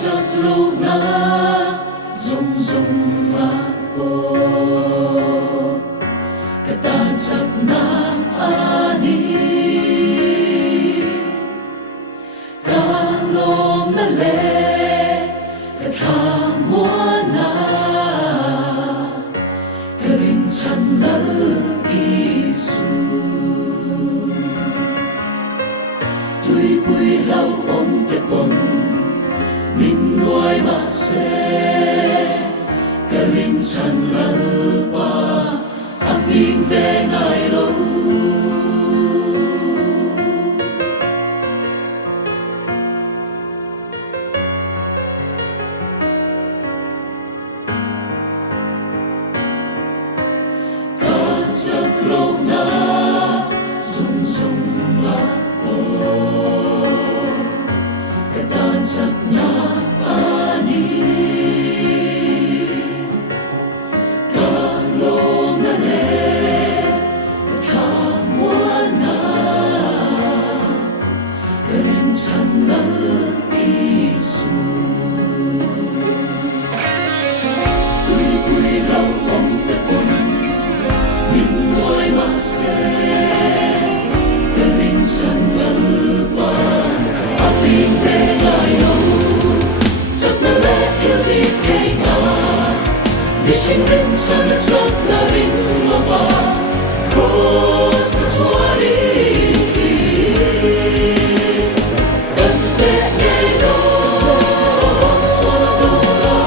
giấc lâu na rung rung mà ô katan giấc na ani cả lom na lệ cả tham mua na cả rin chân lal Isu tuy bùi lâu ông tết bông min nuôi mà sẽ cả rin chân lal ba ác min về ngày lâu giấc lâu na rung rung mà ô katan giấc na ani cả lom na lệ cả tham mua na cả rin chân lal Isu tuy bùi lâu ông tết bông min nuôi mà sẽ cả rin chân lal ba áp in về ngày lâu giấc na lệ thiếu đi thế ngà để sinh rin chân na giấc na rin lova Kraws Hmachhuanin gần tết ngày đó xóa đâu ra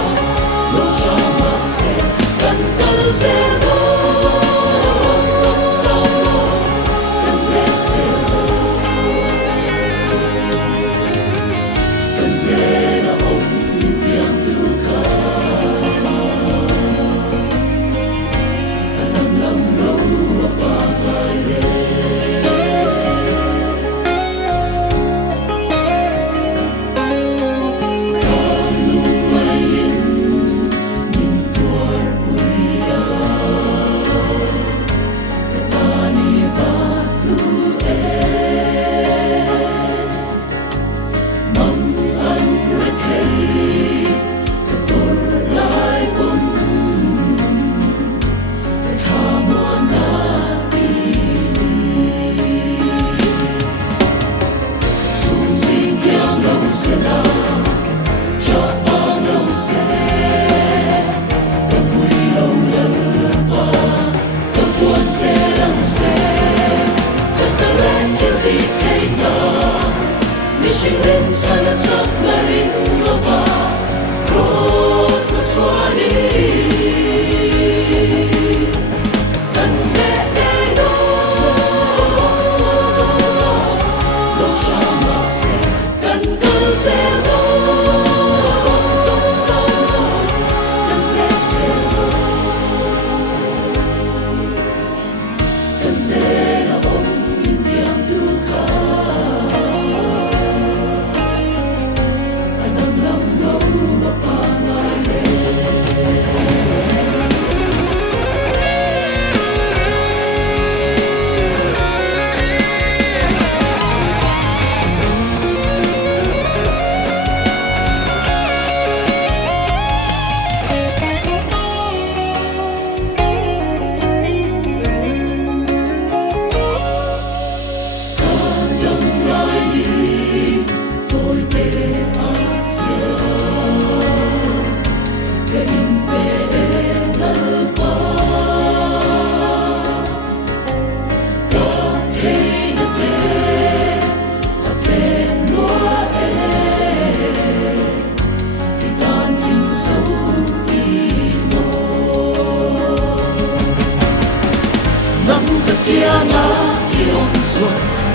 lâu xa mà sẽ gần gần sẽ sinh rin chân na giấc na rin lova Kraws Hmachhuanin gần mẹ đây đó xóa đâu ra lâu xa mà sẽ gần gần sẽ đó gần sau gần thế sẽ gần thế là ông in tiếng tu khá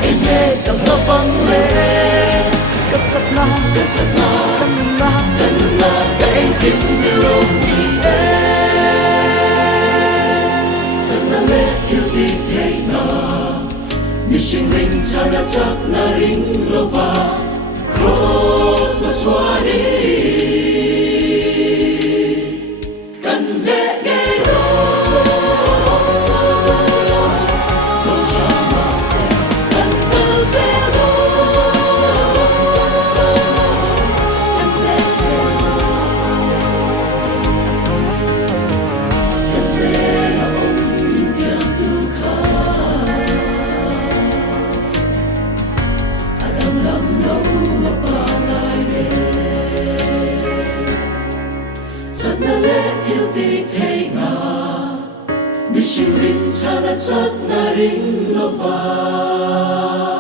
em nghe đằng nó vang lên cất giấc na căn na cả em kính đi lâu đi giấc na lệ thiếu đi thế nào mi sinh rin chân na giấc na rin lova Kraws Hmachhuanin cần để nghe đó sẽ rin cha la chat na ring lova